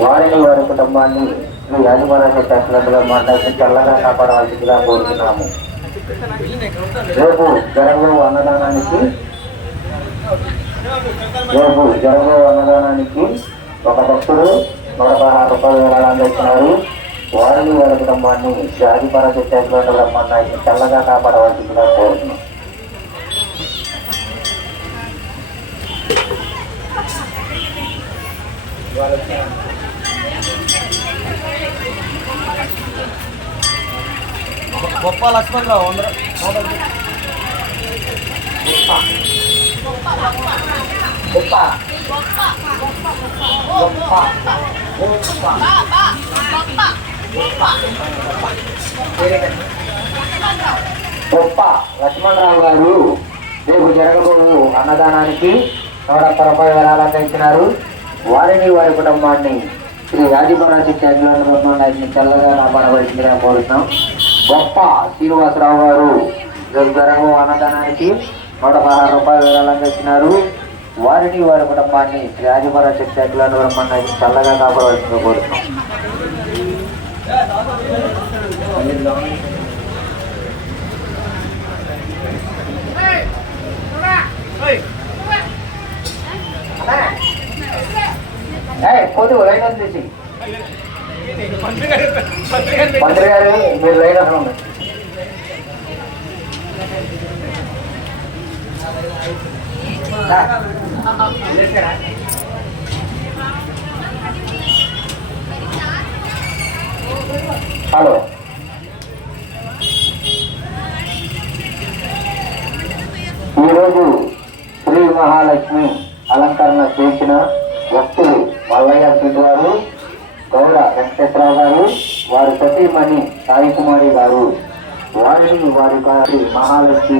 వారిని వారి కుటుంబాన్ని మీ యాజమాన్య శాఖలో మాట్లాడి చల్లగా కాపాడవలసిందిగా కోరుతున్నాము. రేపు జరగబో అన్నదానానికి ఒక భక్తుడు 116 రూపాయలు విరాళాలు ఇచ్చినారు. వారిని వారి కుటుంబాన్ని యాజమాన్య శాఖలో మాట్లాడి చల్లగా కాపాడవలసిందిగా కోరుతున్నాం. గొప్ప లక్ష్మణరావు గొప్ప లక్ష్మణరావు గారు రేపు జరగబోవు అన్నదానానికి 100 రూపాయలు విరాళాలు ఇచ్చినారు. వారిని వారి కుటుంబాన్ని శ్రీ రాజీవరాజు శాఖలను చల్లగా కాపాడవలసిందిగా కోరుతున్నాం. గొప్ప శ్రీనివాసరావు గారు రేపు జరగబోవు అన్నదానానికి 116 రూపాయలు విరాళాలు ఇచ్చినారు. వారిని వారి కుటుంబాన్ని శ్రీ రాజీవరాజు శాఖలను చల్లగా కాపాడవలసిందిగా కోరుతున్నాం. కొద్ది లైన్ వచ్చేసి మంత్రి గారు మీరు లైన్ అసలు ఉంది. హలో, ఈరోజు శ్రీ మహాలక్ష్మి అలంకరణ చేసిన భక్తులు మల్లయ్య గారు, గౌడ వెంకటేశ్వరరావు గారు, వారి సతీమణి సాయి కుమారి గారు. వారిని వారి మహాలక్ష్మి